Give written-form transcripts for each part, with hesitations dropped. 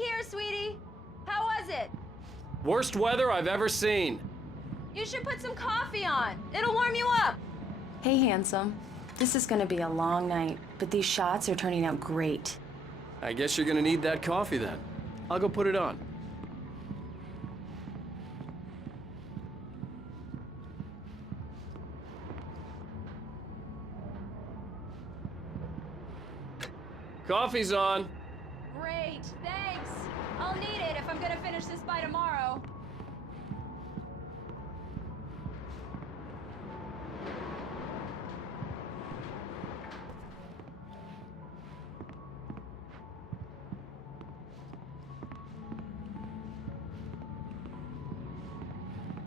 here, sweetie. How was it? Worst weather I've ever seen. You should put some coffee on. It'll warm you up. Hey, handsome. This is gonna be a long night, but these shots are turning out great. I guess you're gonna need that coffee then. I'll go put it on. Coffee's on. Great, thanks. I'll need it if I'm gonna finish this by tomorrow.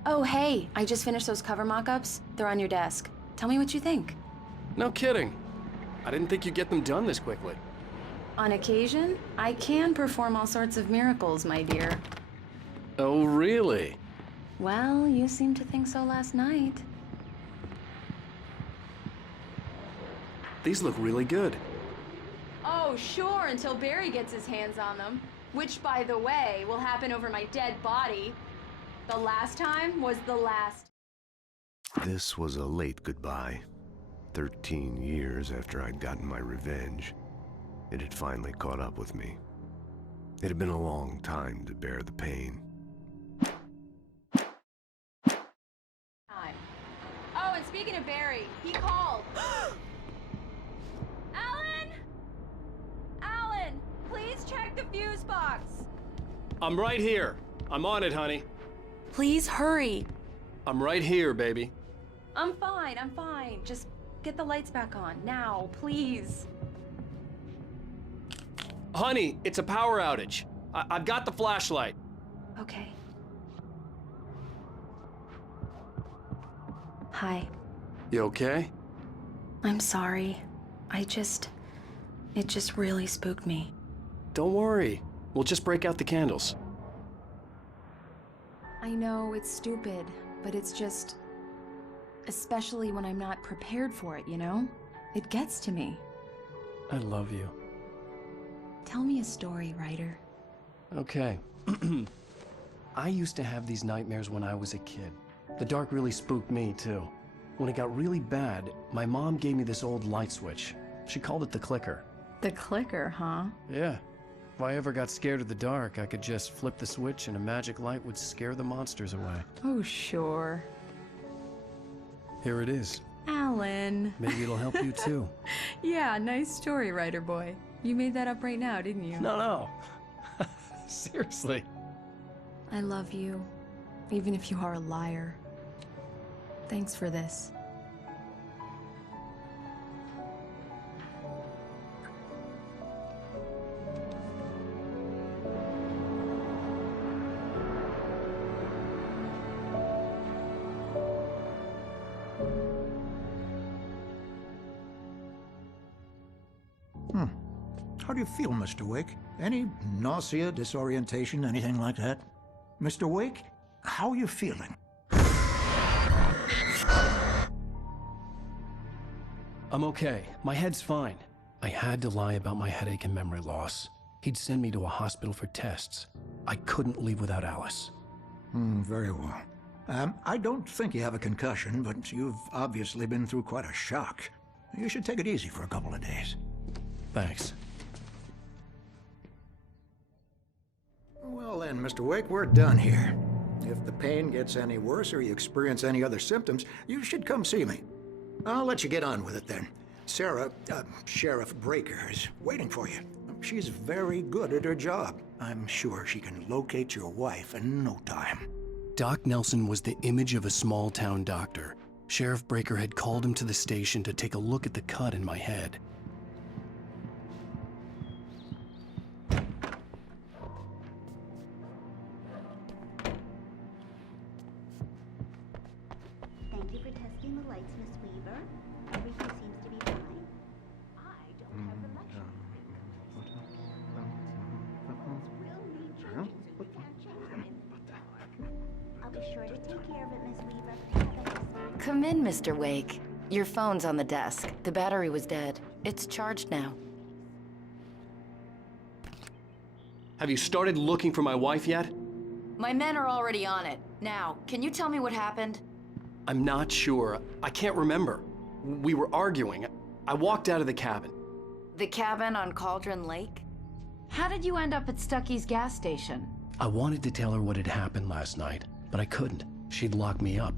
Oh, hey, I just finished those cover mock-ups. They're on your desk. Tell me what you think. No kidding. I didn't think you'd get them done this quickly. On occasion, I can perform all sorts of miracles, my dear. Oh, really? Well, you seemed to think so last night. These look really good. Oh, sure, until Barry gets his hands on them. Which, by the way, will happen over my dead body. The last time was the last. This was a late goodbye. 13 years after I'd gotten my revenge, it had finally caught up with me. It had been a long time to bear the pain. Oh, and speaking of Barry, he called. Alan! Alan, please check the fuse box. I'm right here. I'm on it, honey. Please hurry. I'm right here, baby. I'm fine, I'm fine. Just get the lights back on, now, please. Honey, it's a power outage. I've got the flashlight. Okay. Hi. You okay? I'm sorry. It just really spooked me. Don't worry. We'll just break out the candles. I know it's stupid, but it's just... especially when I'm not prepared for it, you know? It gets to me. I love you. Tell me a story, writer. Okay. I used to have these nightmares when I was a kid. The dark really spooked me, too. When it got really bad, my mom gave me this old light switch. She called it the clicker. The clicker, huh? Yeah. If I ever got scared of the dark, I could just flip the switch and a magic light would scare the monsters away. Oh, sure. Here it is. Alan. Maybe it'll help you, too. Yeah, nice story, writer boy. You made that up right now, didn't you? No. Seriously. I love you, even if you are a liar. Thanks for this. How do you feel, Mr. Wake? Any nausea, disorientation, anything like that? Mr. Wake, how are you feeling? I'm okay. My head's fine. I had to lie about my headache and memory loss. He'd send me to a hospital for tests. I couldn't leave without Alice. Very well. I don't think you have a concussion, but you've obviously been through quite a shock. You should take it easy for a couple of days. Thanks. Well then, Mr. Wake, we're done here. If the pain gets any worse or you experience any other symptoms, you should come see me. I'll let you get on with it then. Sarah, Sheriff Breaker, is waiting for you. She's very good at her job. I'm sure she can locate your wife in no time. Doc Nelson was the image of a small-town doctor. Sheriff Breaker had called him to the station to take a look at the cut in my head. Thank you for testing the lights, Miss Weaver. Everything seems to be fine. I don't have the luxury. Will need changing, so we can't change them. I'll be sure to take care of it, Miss Weaver. Have a nice night. Come in, Mr. Wake. Your phone's on the desk. The battery was dead. It's charged now. Have you started looking for my wife yet? My men are already on it. Now, can you tell me what happened? I'm not sure. I can't remember. We were arguing. I walked out of the cabin. The cabin on Cauldron Lake? How did you end up at Stucky's gas station? I wanted to tell her what had happened last night, but I couldn't. She'd lock me up.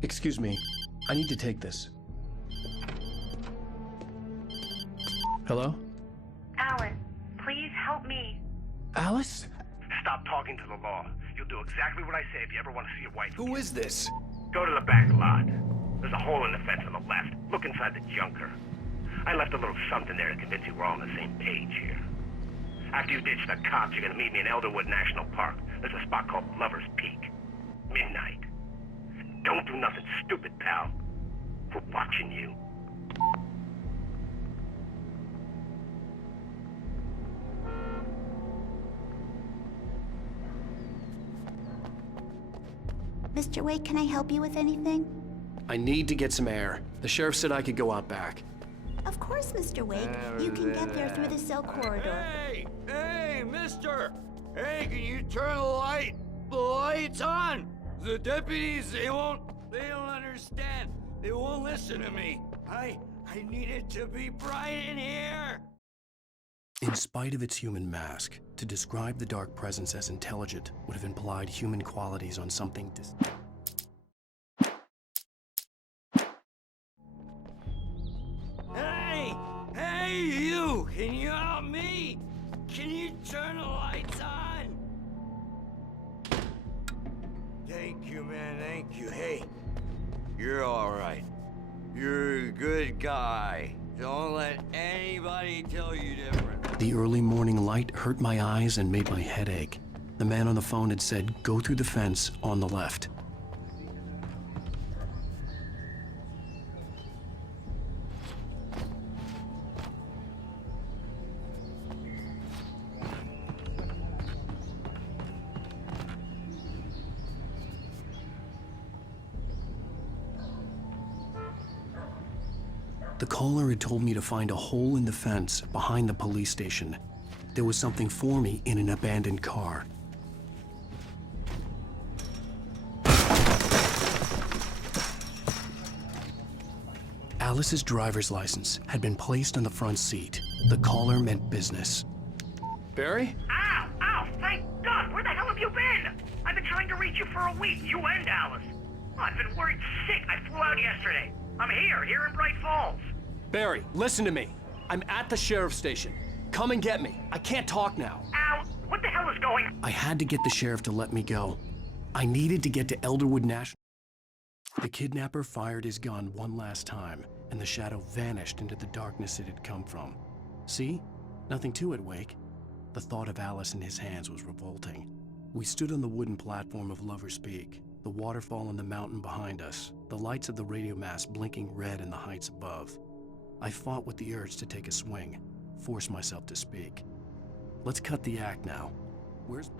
Excuse me. I need to take this. Hello? Alan, please help me. Alice? Stop talking to the law. You'll do exactly what I say if you ever want to see your wife. Who is this? Go to the back lot. There's a hole in the fence on the left. Look inside the junker. I left a little something there to convince you we're all on the same page here. After you ditch the cops, you're gonna meet me in Elderwood National Park. There's a spot called Lover's Peak. Midnight. Don't do nothing stupid, pal. We're watching you. Mr. Wake, can I help you with anything? I need to get some air. The sheriff said I could go out back. Of course, Mr. Wake. You can get there through the cell corridor. Hey, mister! Hey, can you turn the light? The light's on! The deputies, they don't understand. They won't listen to me. I need it to be bright in here! In spite of its human mask, to describe the Dark Presence as intelligent would have implied human qualities on something Hey, you! Can you help me? Can you turn the lights on? Thank you, man, thank you. Hey, you're all right. You're a good guy. Don't let anybody tell you different. The early morning light hurt my eyes and made my head ache. The man on the phone had said, go through the fence on the left. The caller had told me to find a hole in the fence behind the police station. There was something for me in an abandoned car. Alice's driver's license had been placed on the front seat. The caller meant business. Barry? Ow! Ow! Thank God! Where the hell have you been? I've been trying to reach you for a week, you and Alice. Oh, I've been worried sick. I flew out yesterday. I'm here in Bright Falls. Barry, listen to me. I'm at the sheriff's station. Come and get me. I can't talk now. Ow! What the hell is going on? I had to get the sheriff to let me go. I needed to get to Elderwood National. The kidnapper fired his gun one last time, and the shadow vanished into the darkness it had come from. See? Nothing to it, Wake. The thought of Alice in his hands was revolting. We stood on the wooden platform of Lover's Peak, the waterfall and the mountain behind us, the lights of the radio mast blinking red in the heights above. I fought with the urge to take a swing, force myself to speak. Let's cut the act now. Where's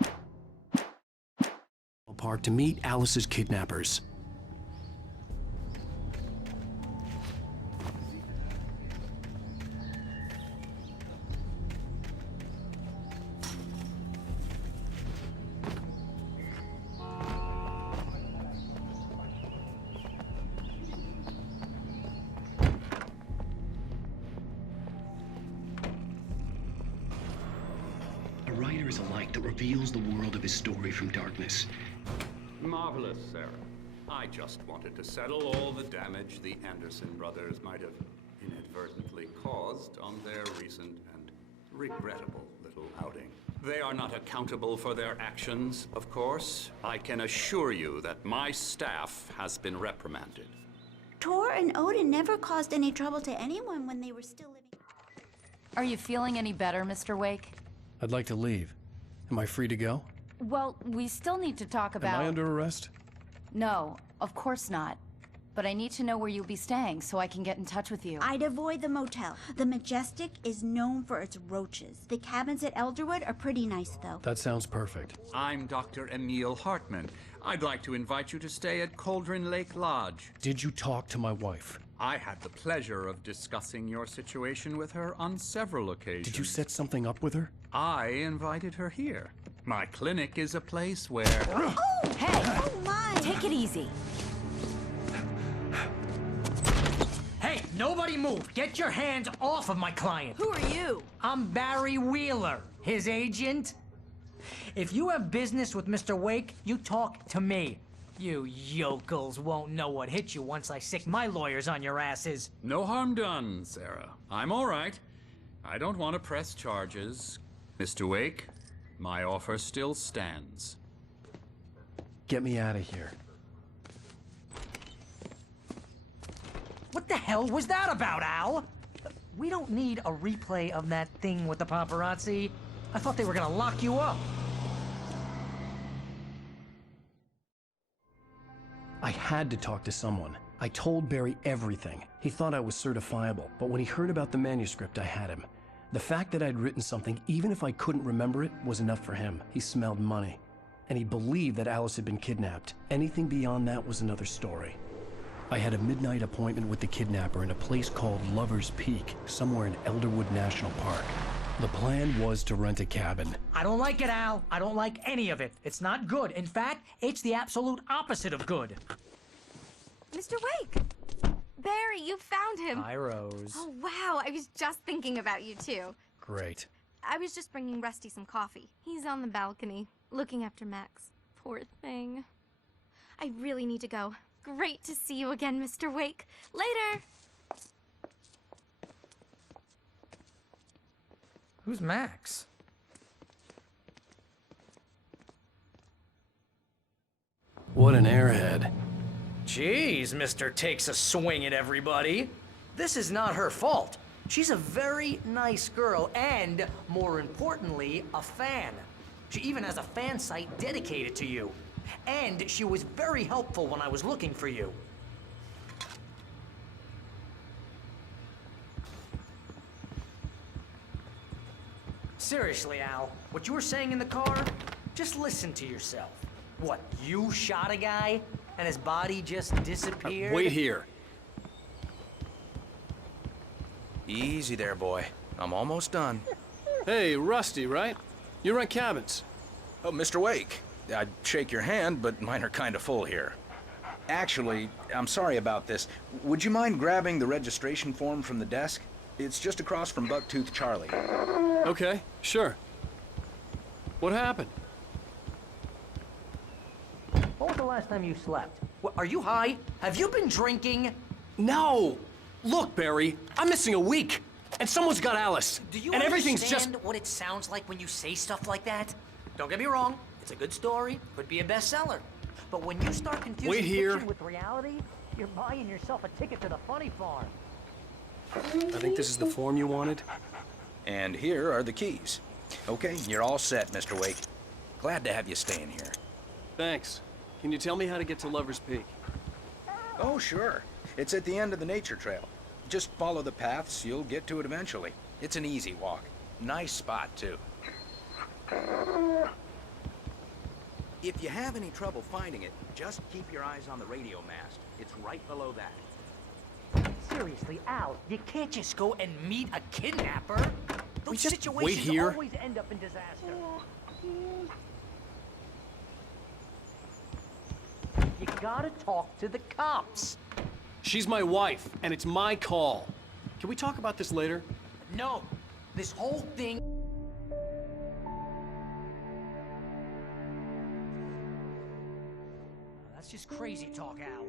Park to meet Alice's kidnappers? A writer is a light that reveals the world of his story from darkness. Marvelous, Sarah. I just wanted to settle all the damage the Anderson brothers might have inadvertently caused on their recent and regrettable little outing. They are not accountable for their actions, of course. I can assure you that my staff has been reprimanded. Tor and Odin never caused any trouble to anyone when they were still living. Are you feeling any better, Mr. Wake? I'd like to leave. Am I free to go? Well, we still need to talk about... Am I under arrest? No, of course not. But I need to know where you'll be staying so I can get in touch with you. I'd avoid the motel. The Majestic is known for its roaches. The cabins at Elderwood are pretty nice, though. That sounds perfect. I'm Dr. Emil Hartman. I'd like to invite you to stay at Cauldron Lake Lodge. Did you talk to my wife? I had the pleasure of discussing your situation with her on several occasions. Did you set something up with her? I invited her here. My clinic is a place where... Oh, hey! Oh, my! Take it easy. Hey, nobody move! Get your hands off of my client! Who are you? I'm Barry Wheeler, his agent. If you have business with Mr. Wake, you talk to me. You yokels won't know what hit you once I sick my lawyers on your asses. No harm done, Sarah. I'm all right. I don't want to press charges. Mr. Wake, my offer still stands. Get me out of here. What the hell was that about, Al? We don't need a replay of that thing with the paparazzi. I thought they were gonna lock you up. I had to talk to someone. I told Barry everything. He thought I was certifiable, but when he heard about the manuscript, I had him. The fact that I'd written something, even if I couldn't remember it, was enough for him. He smelled money. And he believed that Alice had been kidnapped. Anything beyond that was another story. I had a midnight appointment with the kidnapper in a place called Lover's Peak, somewhere in Elderwood National Park. The plan was to rent a cabin. I don't like it, Al. I don't like any of it. It's not good. In fact, it's the absolute opposite of good. Mr. Wake! Barry, you found him! Hi, Rose. Oh, wow. I was just thinking about you, too. Great. I was just bringing Rusty some coffee. He's on the balcony, looking after Max. Poor thing. I really need to go. Great to see you again, Mr. Wake. Later! Who's Max? What an airhead. Jeez, Mr. Takes a swing at everybody. This is not her fault. She's a very nice girl and, more importantly, a fan. She even has a fan site dedicated to you. And she was very helpful when I was looking for you. Seriously, Al, what you were saying in the car, just listen to yourself. What, you shot a guy and his body just disappeared? Wait here. Easy there, boy. I'm almost done. Hey, Rusty, right? You rent cabins. Oh, Mr. Wake. I'd shake your hand, but mine are kind of full here. Actually, I'm sorry about this. Would you mind grabbing the registration form from the desk? It's just across from Bucktooth Charlie. Okay, sure. What happened? When was the last time you slept? What, are you high? Have you been drinking? No! Look, Barry, I'm missing a week, and someone's got Alice. Do you and everything's understand just... what it sounds like when you say stuff like that? Don't get me wrong, it's a good story, could be a bestseller. But when you start confusing fiction with reality, you're buying yourself a ticket to the funny farm. I think this is the form you wanted. And here are the keys. Okay, you're all set, Mr. Wake. Glad to have you staying here. Thanks. Can you tell me how to get to Lover's Peak? Oh, sure. It's at the end of the nature trail. Just follow the paths, you'll get to it eventually. It's an easy walk. Nice spot, too. If you have any trouble finding it, just keep your eyes on the radio mast. It's right below that. Seriously, Al, you can't just go and meet a kidnapper. Those just situations wait here? always end up in disaster. You gotta talk to the cops. She's my wife, and it's my call. Can we talk about this later? No, this whole thing... That's just crazy talk, Al.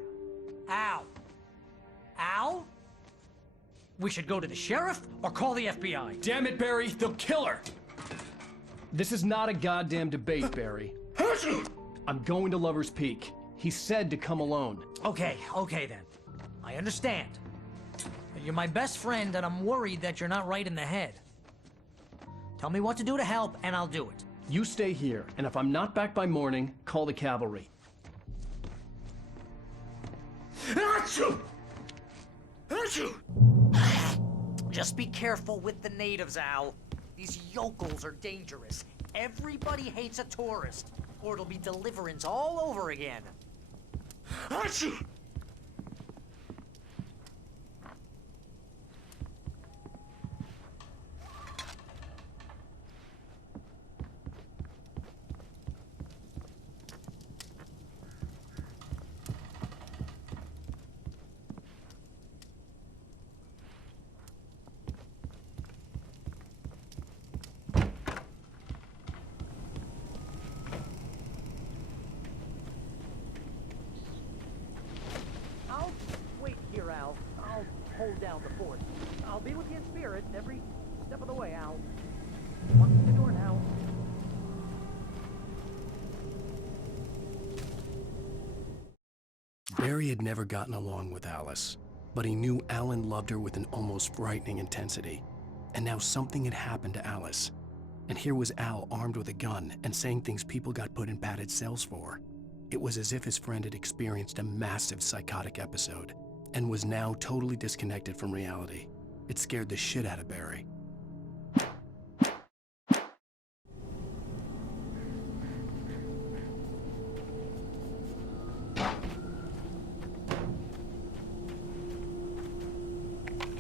Al? Al? We should go to the sheriff or call the FBI. Damn it, Barry, they'll kill her! This is not a goddamn debate, Barry. I'm going to Lover's Peak. He said to come alone. Okay then. I understand. You're my best friend, and I'm worried that you're not right in the head. Tell me what to do to help, and I'll do it. You stay here, and if I'm not back by morning, call the cavalry. Achoo! Achoo! Just be careful with the natives, Al. These yokels are dangerous. Everybody hates a tourist, or it'll be Deliverance all over again. Achoo! hold down the fort. I'll be with you in spirit every step of the way, Al. Walk through the door now. Barry had never gotten along with Alice, but he knew Alan loved her with an almost frightening intensity. And now something had happened to Alice. And here was Al armed with a gun and saying things people got put in padded cells for. It was as if his friend had experienced a massive psychotic episode and was now totally disconnected from reality. It scared the shit out of Barry.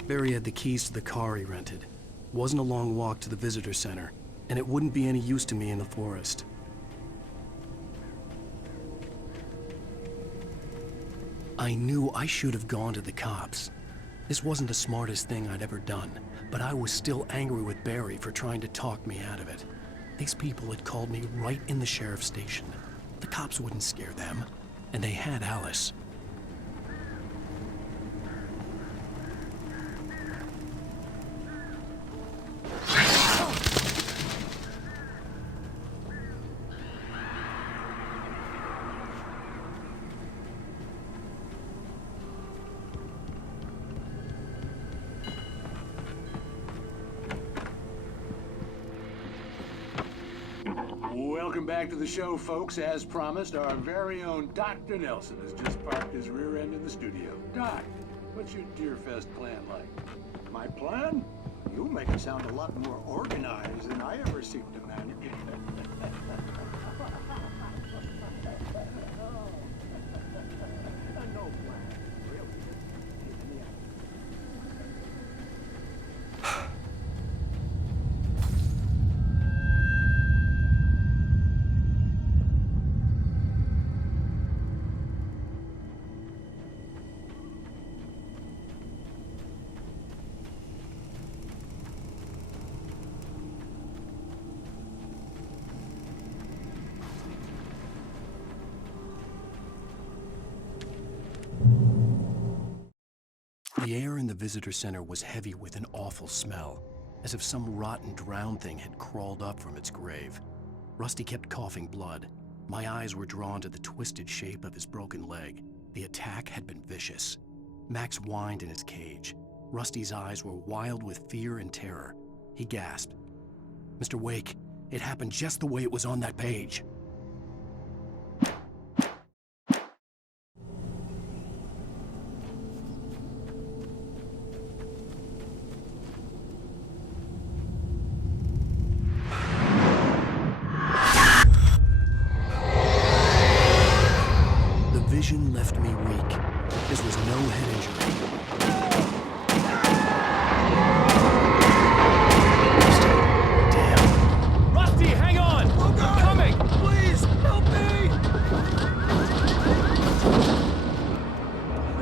Barry had the keys to the car he rented. Wasn't a long walk to the visitor center, and it wouldn't be any use to me in the forest. I knew I should have gone to the cops. This wasn't the smartest thing I'd ever done, but I was still angry with Barry for trying to talk me out of it. These people had called me right in the sheriff's station. The cops wouldn't scare them, and they had Alice. Welcome back to the show, folks. As promised, our very own Dr. Nelson has just parked his rear end in the studio. Doc, what's your Deerfest plan like? My plan? You make it sound a lot more organized than I ever seem to manage. No plan, really. The air in the visitor center was heavy with an awful smell, as if some rotten drowned thing had crawled up from its grave. Rusty kept coughing blood. My eyes were drawn to the twisted shape of his broken leg. The attack had been vicious. Max whined in his cage. Rusty's eyes were wild with fear and terror. He gasped. "Mr. Wake, it happened just the way it was on that page." Vision left me weak. This was no head injury. Damn. Rusty, hang on! Oh, God! I'm coming! Please, help me!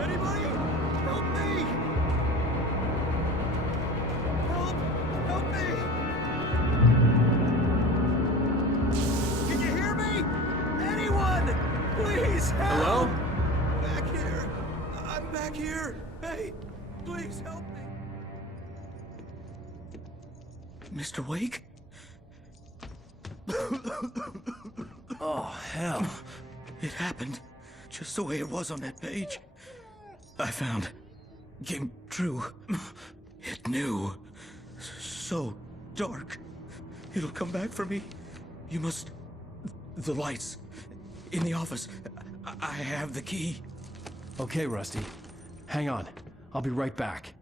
Anybody? Help me! Help me! Can you hear me? Anyone? Please, help! Hello? Back here. I'm back here. Hey, please help me. Mr. Wake? Oh, hell. It happened just the way it was on that page. I found. Came true. It knew. So dark. It'll come back for me. You must. The lights. In the office. I have the key. Okay, Rusty. Hang on. I'll be right back.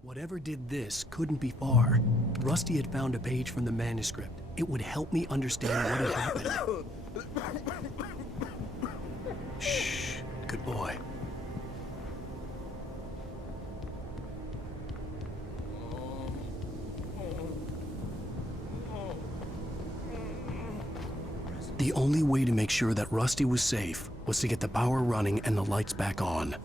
Whatever did this couldn't be far. Rusty had found a page from the manuscript. It would help me understand what had happened. Shh. Good boy. The only way to make sure that Rusty was safe was to get the power running and the lights back on.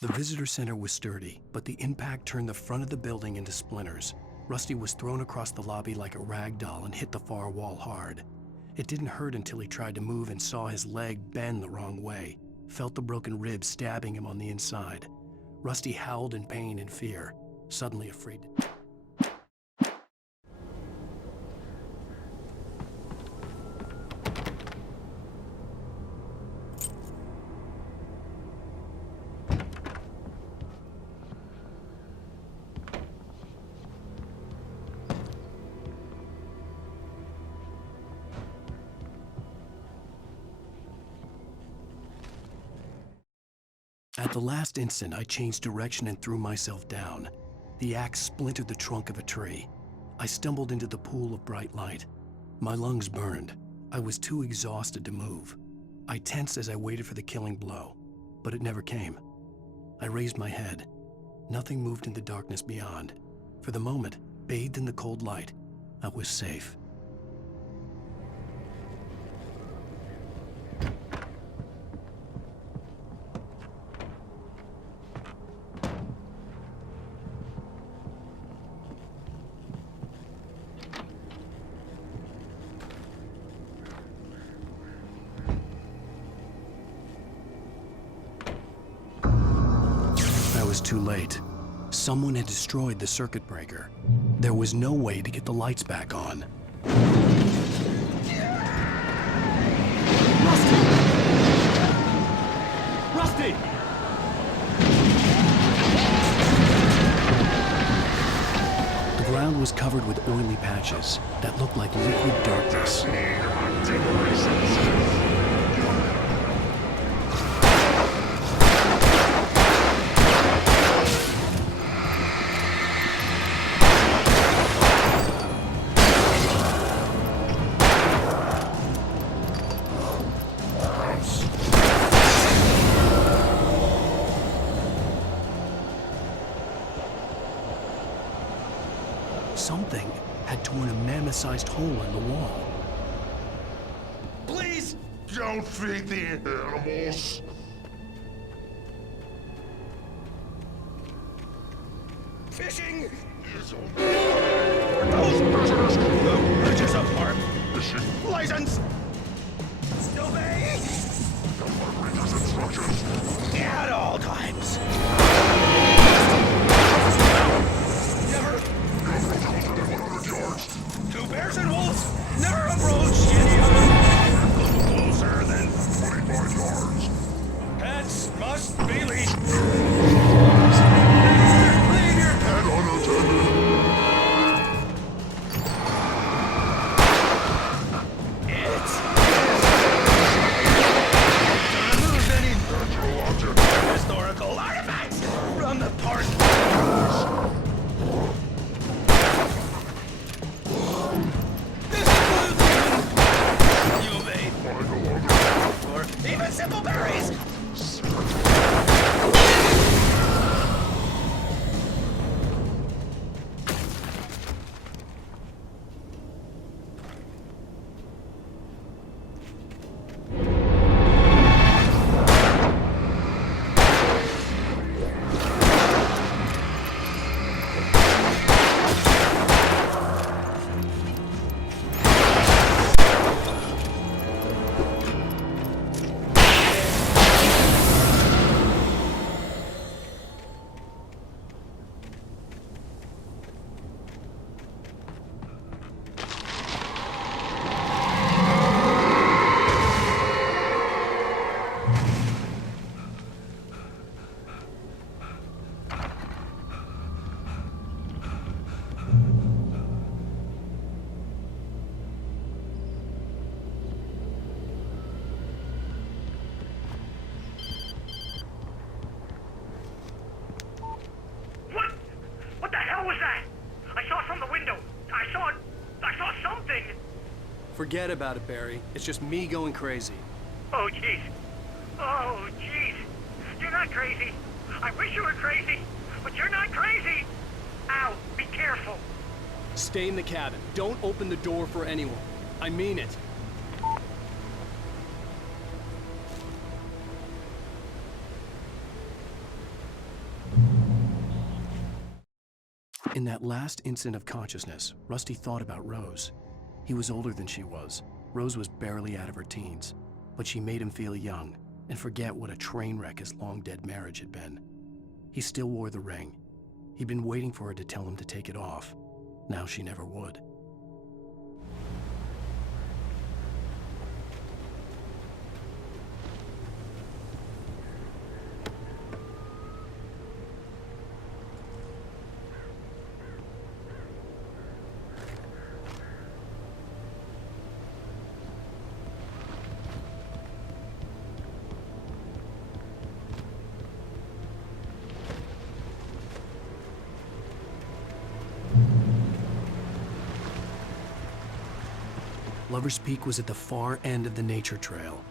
The visitor center was sturdy, but the impact turned the front of the building into splinters. Rusty was thrown across the lobby like a rag doll and hit the far wall hard. It didn't hurt until he tried to move and saw his leg bend the wrong way. felt the broken ribs stabbing him on the inside. Rusty howled in pain and fear, suddenly afraid to... At the last instant, I changed direction and threw myself down. The axe splintered the trunk of a tree. I stumbled into the pool of bright light. My lungs burned. I was too exhausted to move. I tensed as I waited for the killing blow, but it never came. I raised my head. Nothing moved in the darkness beyond. For the moment, bathed in the cold light, I was safe. Too late. Someone had destroyed the circuit breaker. There was no way to get the lights back on. Rusty! The ground was covered with oily patches that looked like liquid darkness. Something had torn a mammoth-sized hole in the wall. Please! Don't feed the animals! Fishing! For those prisoners, the bridges apart! Fishing! License! Obey! Instructions! At all times! Two bears and wolves never approached any other. Closer than 25 yards. Pets must be leashed. Leave your pet unattended. Don't lose any natural objects, historical artifacts from the park. Even simple berries! Forget about it, Barry. It's just me going crazy. Oh, jeez. Oh, jeez. You're not crazy. I wish you were crazy, but you're not crazy. Ow, be careful. Stay in the cabin. Don't open the door for anyone. I mean it. In that last instant of consciousness, Rusty thought about Rose. He was older than she was. Rose was barely out of her teens, but she made him feel young. and forget what a train wreck his long-dead marriage had been. He still wore the ring. He'd been waiting for her to tell him to take it off. Now she never would. Lover's Peak was at the far end of the nature trail.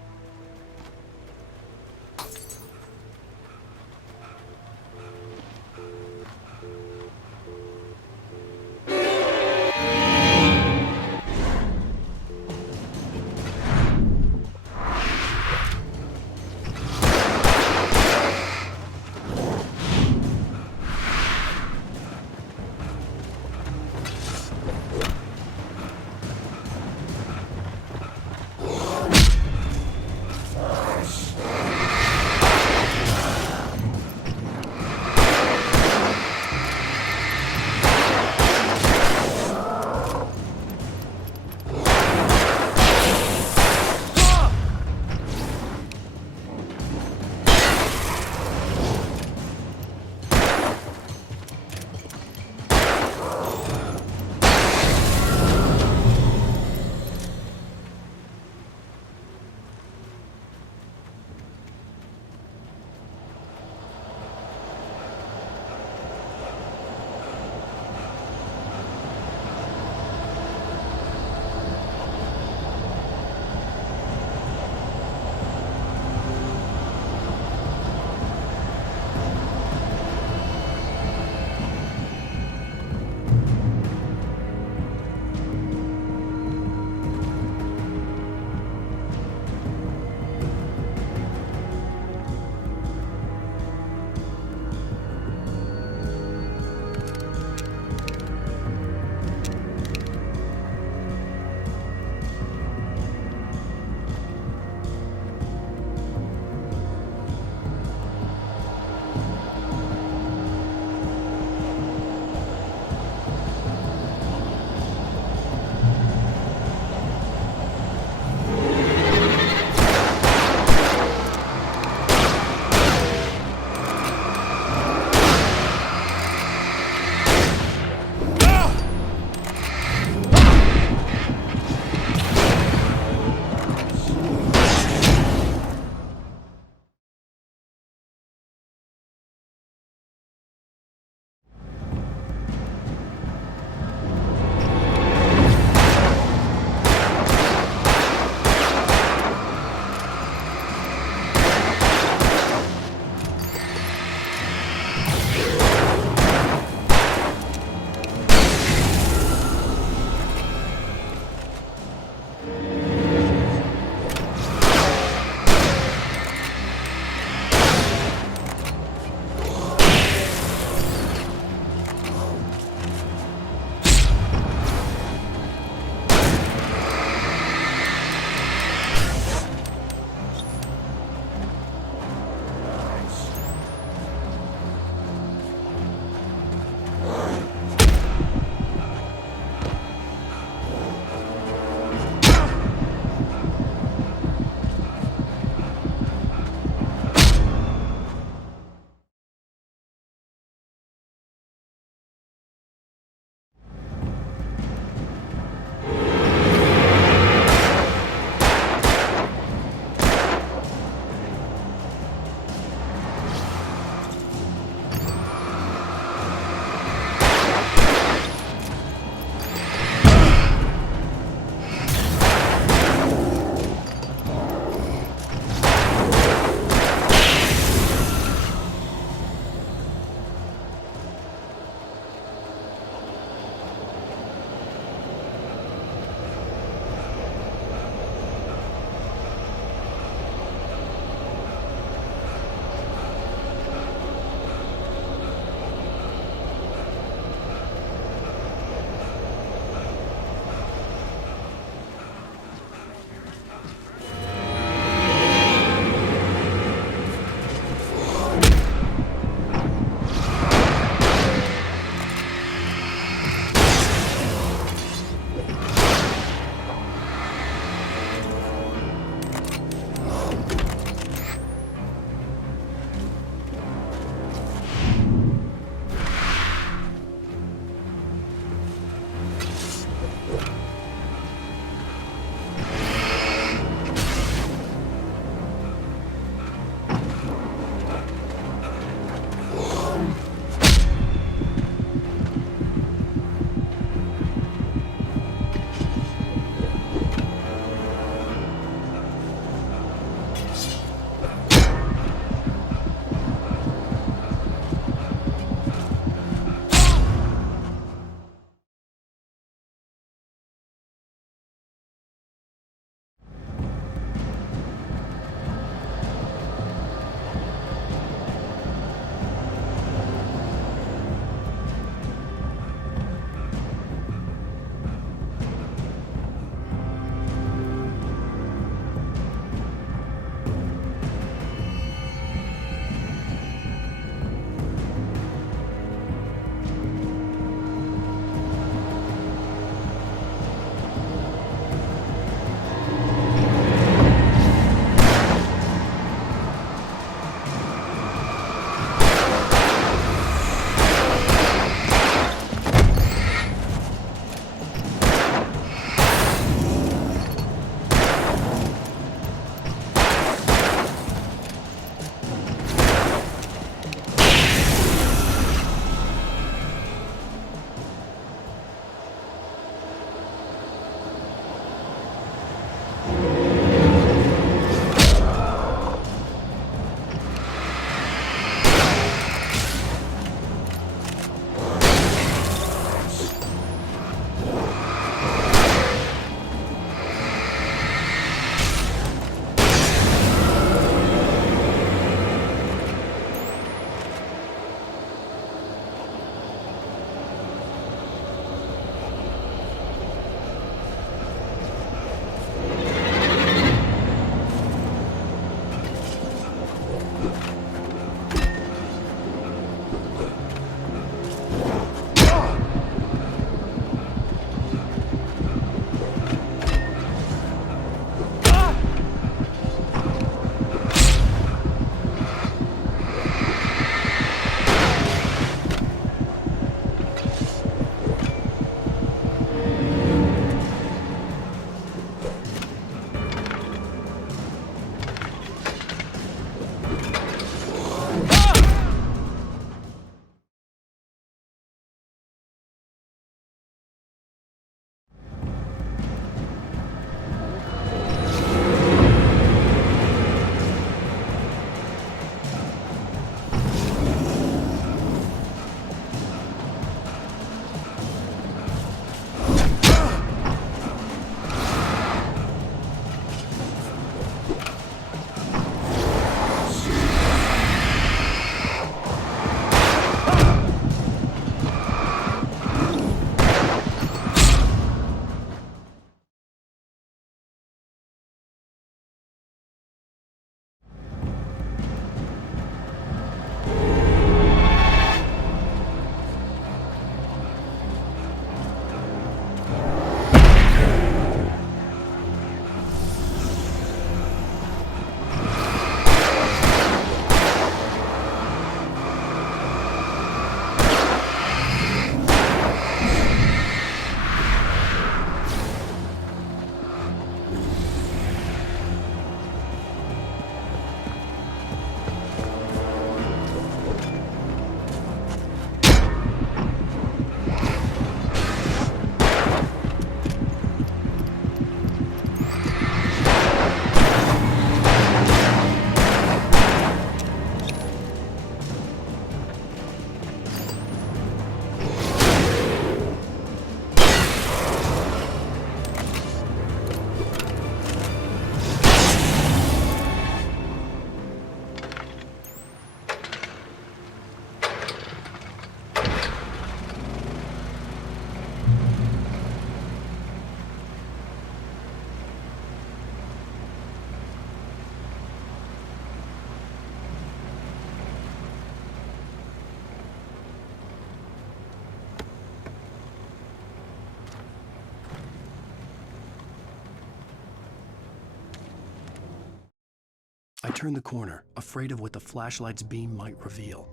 turned the corner, afraid of what the flashlight's beam might reveal.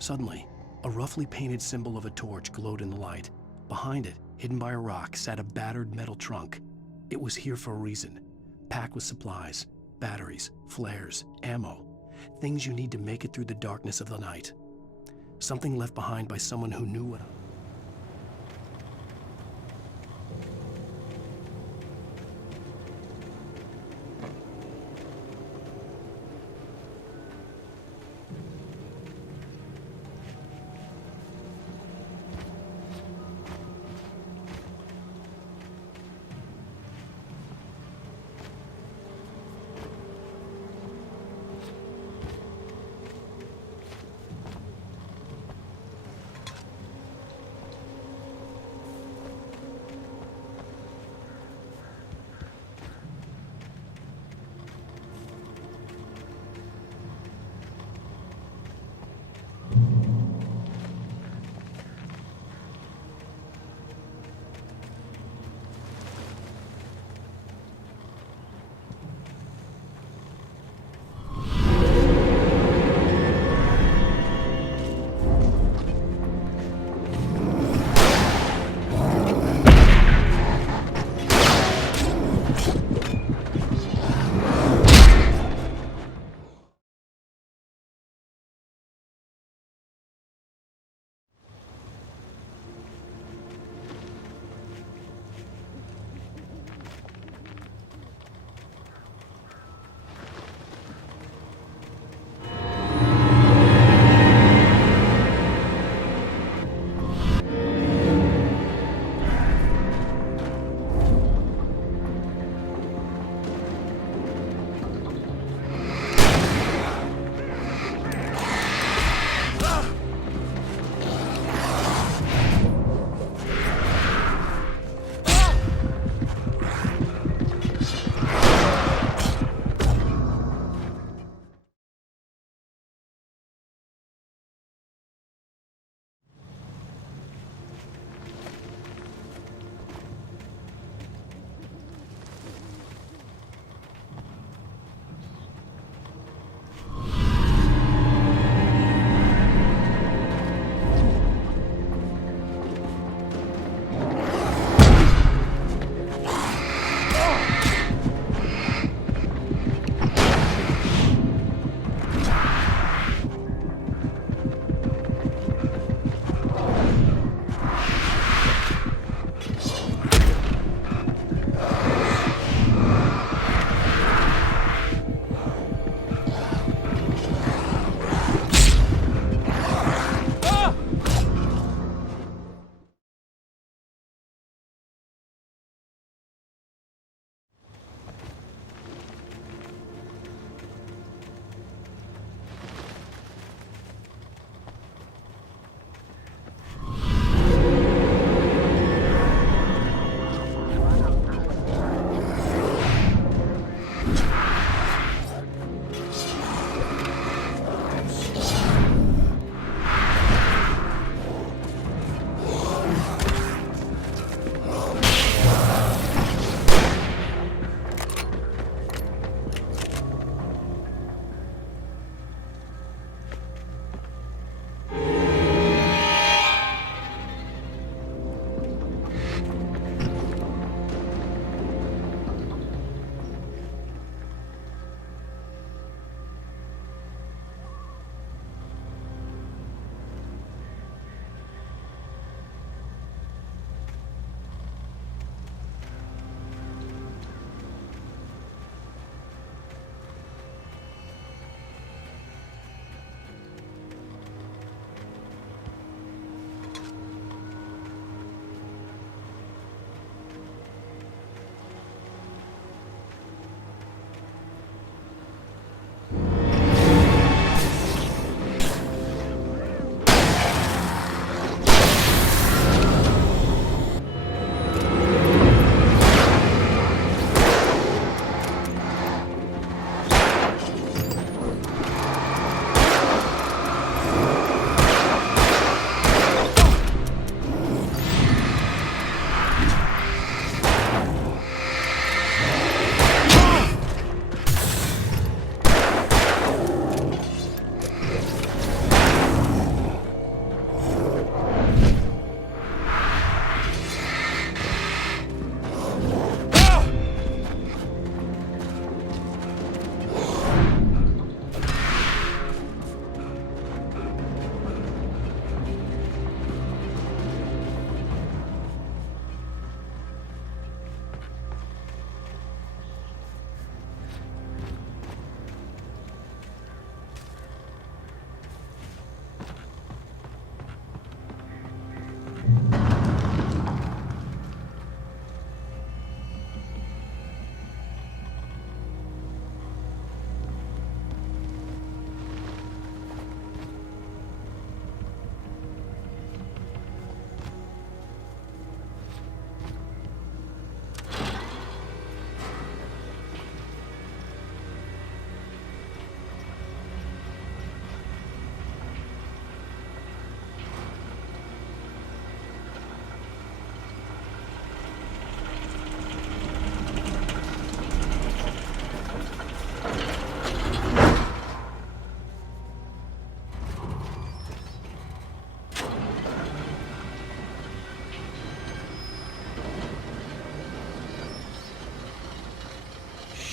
Suddenly, a roughly painted symbol of a torch glowed in the light. Behind it, hidden by a rock, sat a battered metal trunk. It was here for a reason, packed with supplies, batteries, flares, ammo, things you need to make it through the darkness of the night. Something left behind by someone who knew what...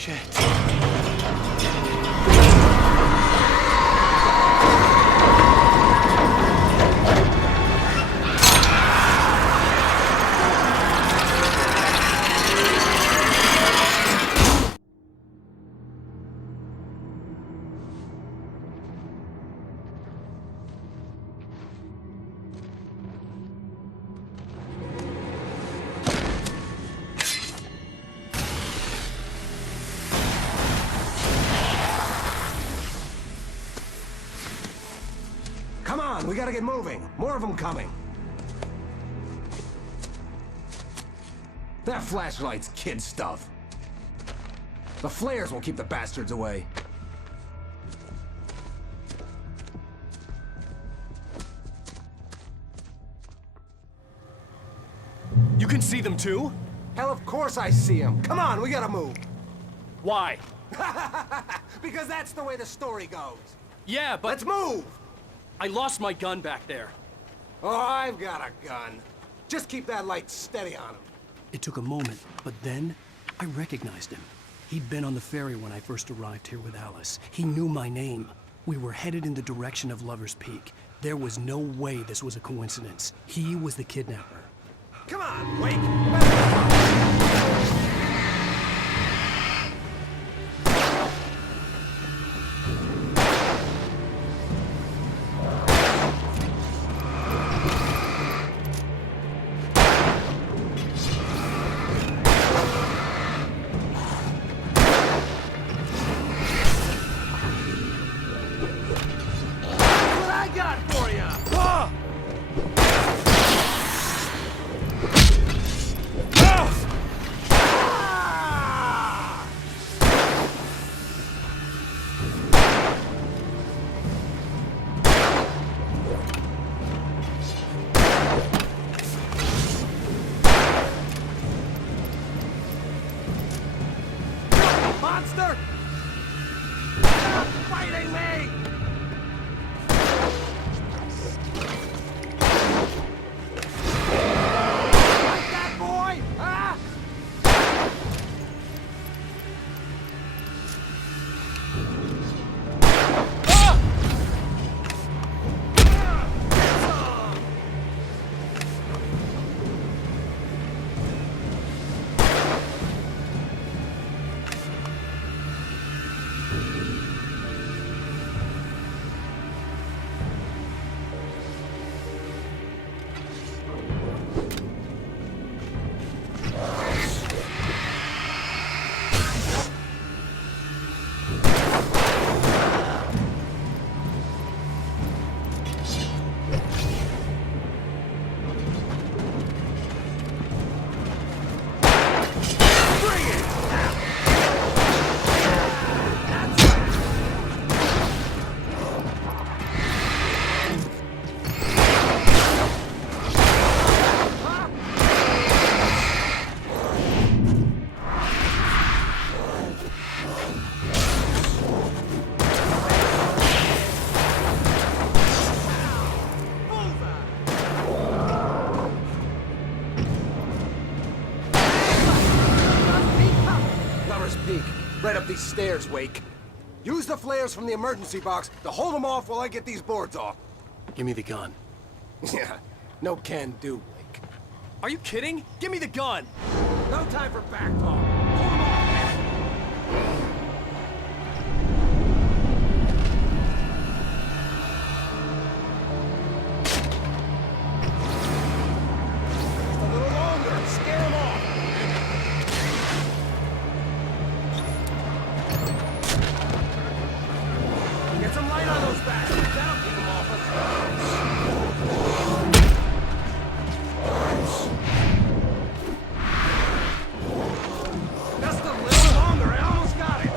Shit. Come on, we gotta get moving. More of them coming. That flashlight's kid stuff. The flares will keep the bastards away. You can see them too? Hell, of course I see them. Come on, we gotta move. Why? Because that's the way the story goes. Yeah, but... Let's move! I lost my gun back there. Oh, I've got a gun. Just keep that light steady on him. It took a moment, but then I recognized him. He'd been on the ferry when I first arrived here with Alice. He knew my name. We were headed in the direction of Lover's Peak. There was no way this was a coincidence. He was the kidnapper. Come on, Wake! Monster! Stop fighting me! Like that, boy? Huh? Right up these stairs, Wake. Use the flares from the emergency box to hold them off while I get these boards off. Give me the gun. Yeah, no can do, Wake. Are you kidding? Give me the gun! No time for back talk. Pull them off, man. Just a little longer and scare them off. Get some light on those bastards. That'll keep them off us. Just a little longer. I almost got it.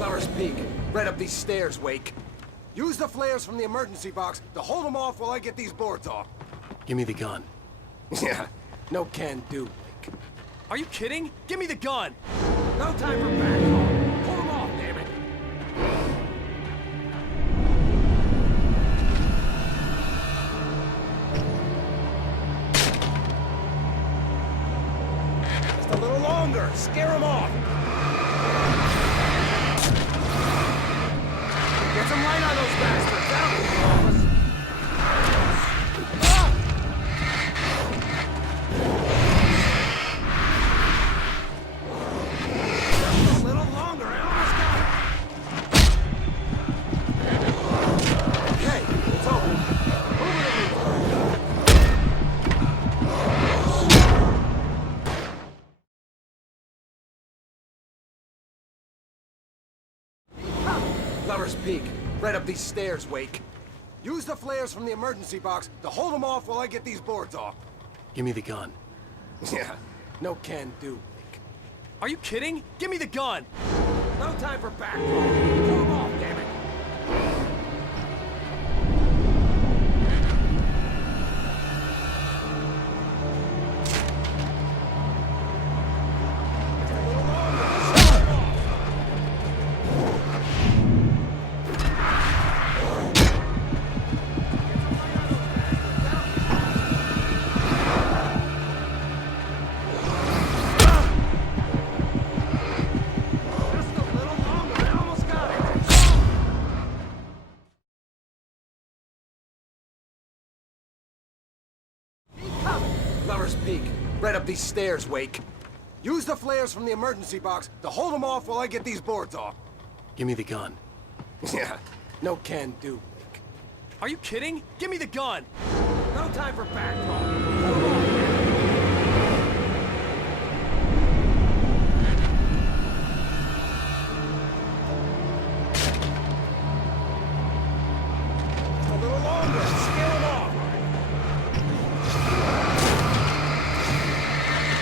Lover's Peak. Right up these stairs, Wake. Use the flares from the emergency box to hold them off while I get these boards off. Give me the gun. Yeah, no can do, Wake. Are you kidding? Give me the gun! No time for back talk. Pull them off, damn it. Just a little longer. longer! Scare them off! Get some light on those bastards! That'll keep them off us! Just a little longer! I almost got it! Okay, it's over. Move it Lover's Peak. Right up these stairs, Wake. Use the flares from the emergency box to hold them off while I get these boards off. Give me the gun. Yeah, no can do, Wake. Are you kidding? Give me the gun! No time for back talk. Pull them off, damn it. Lover's Peak. Right up these stairs, Wake. Use the flares from the emergency box to hold them off while I get these boards off. Give me the gun. Yeah, no can do, Wake. Are you kidding? Give me the gun! No time for back talk. Pull them off, damn it. Just a little longer. Scare them off.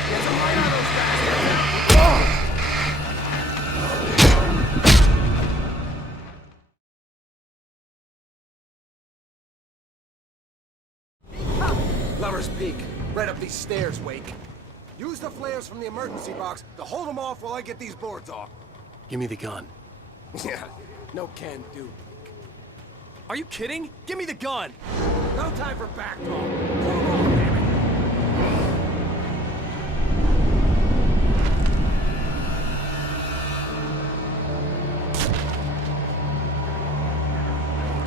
Get some light on those bastards. Lover's Peak. Right up these stairs, Wake. Use the flares from the emergency box to hold them off while I get these boards off. Give me the gun. Yeah, no can do, Wake. Are you kidding? Give me the gun! No time for back talk. Pull them off, damn it.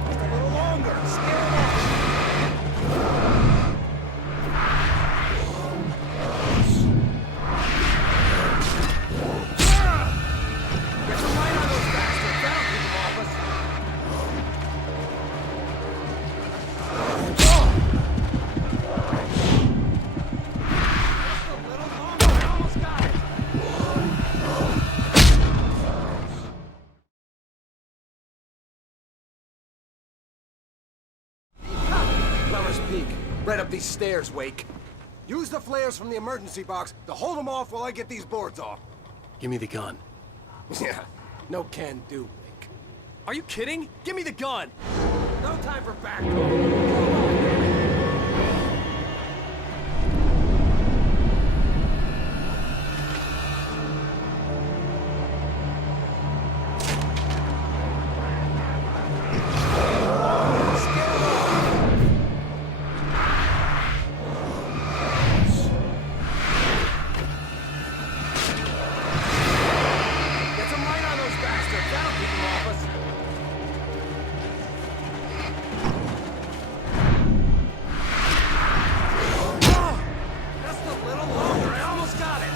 Just a little longer. Scare them off. Get some light on those bastards. That'll keep them off us. Just a little longer. I almost got it. Lover's Peak. Right up these stairs, Wake. Use the flares from the emergency box to hold them off while I get these boards off. Give me the gun. Yeah, no can do, Wake. Are you kidding? Give me the gun! No time for back talk. Pull them off, damn it. Scare them off. Get some light on those bastards. That'll keep them off us. Oh, just a little longer. I almost got it.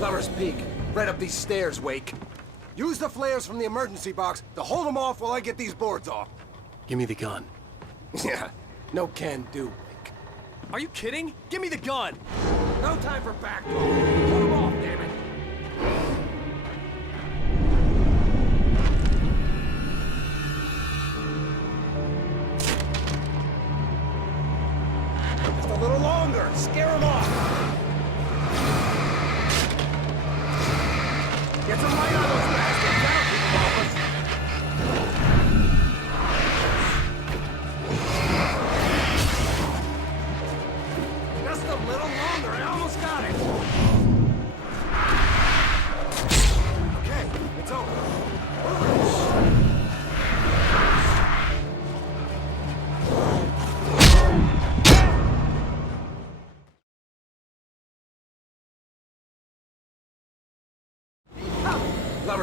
Lover's Peak. Right up these stairs, Wake. Use the flares from the emergency box to hold them off while I get these boards off. Give me the gun. Yeah, no can do, Wake. Are you kidding? Give me the gun! No time for back talk. Pull them off, damn it. Just a little longer. Scare them off. Get some light on those bastards. That'll keep them off us. Just a little longer. I almost got it. Okay, it's over.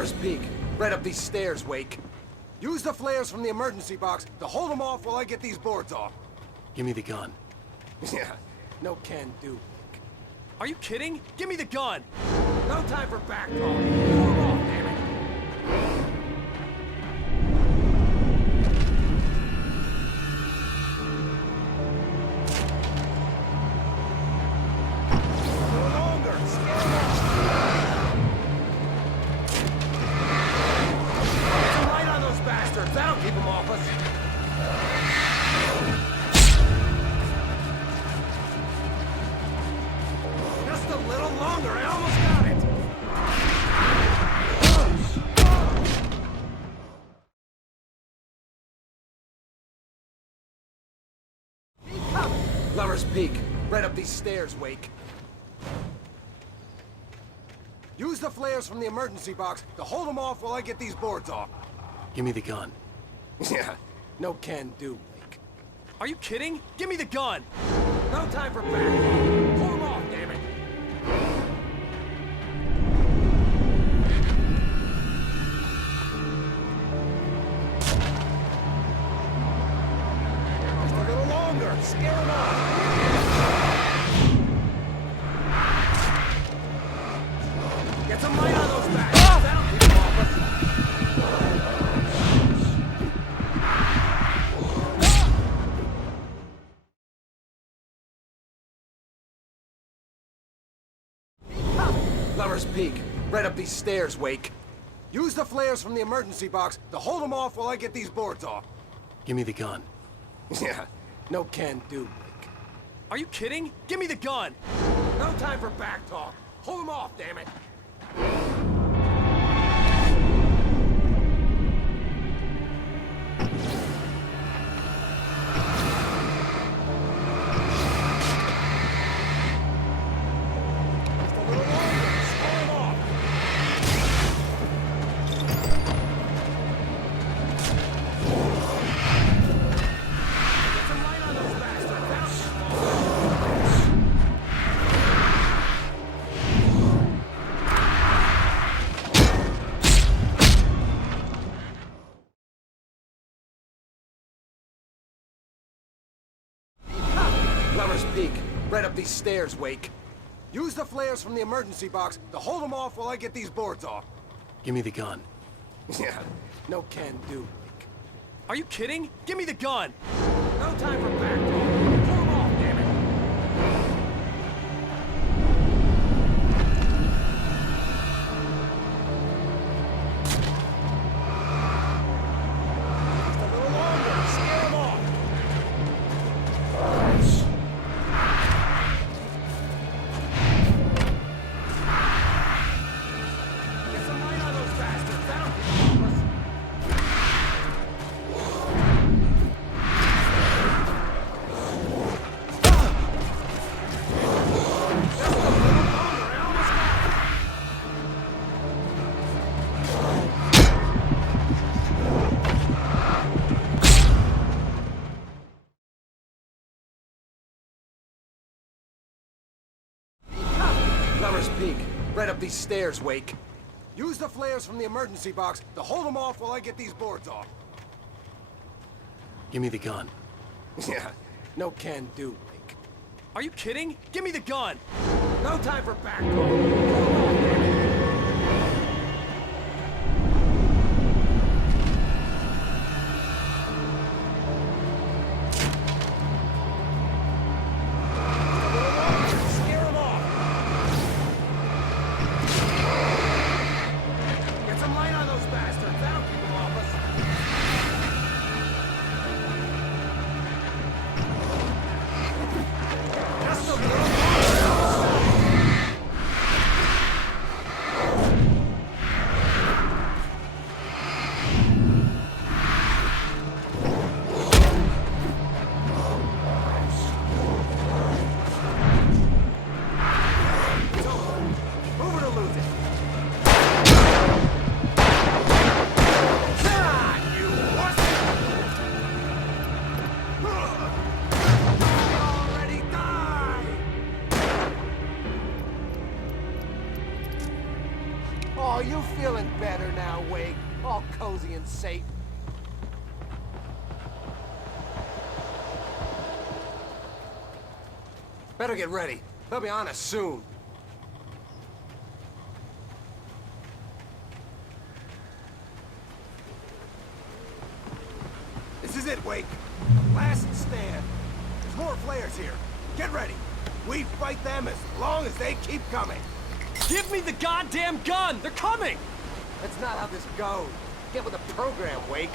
Lover's Peak. Right up these stairs, Wake. Use the flares from the emergency box to hold them off while I get these boards off. Give me the gun. Yeah, no can do, Wake. Are you kidding? Give me the gun! No time for back talk. Hold them off, damn it. That'll keep them off us. Just a little longer. I almost got it. Lover's Peak. Right up these stairs, Wake. Use the flares from the emergency box to hold them off while I get these boards off. Give me the gun. Yeah, no can do, Wake. Are you kidding? Give me the gun! No time for back talk. Pull them off, damn it. Just a little longer. Scare them off. Get some light on those backs. That'll keep them off us. Lover's Peak. Right up these stairs, Wake. Use the flares from the emergency box to hold them off while I get these boards off. Give me the gun. Yeah, no can do, Wake. Are you kidding? Give me the gun! No time for back talk. Hold them off, damn it. Lover's Peak. Right up these stairs, Wake. Use the flares from the emergency box to hold them off while I get these boards off. Give me the gun. Yeah, no can do, Wake. Are you kidding? Give me the gun! No time for back talk. Pull them off, damn it. Just a little longer. Scare them off. Get some light on those bastards. That'll keep them off us. Lover's Peak. Right up these stairs, Wake. Use the flares from the emergency box to hold them off while I get these boards off. Give me the gun. Yeah, no can do, Wake. Are you kidding? Give me the gun! No time for back talk. Pull them off, damn it. Scare them off. Get some light on those bastards. That'll keep them off us. Just a little longer. Feeling better now, Wake. All cozy and safe. Better get ready. They'll be on us soon. This is it, Wake. Last stand. There's more flares here. Get ready. We fight them as long as they keep coming. Give me the goddamn gun! They're coming! That's not how this goes. Get with the program, Wake.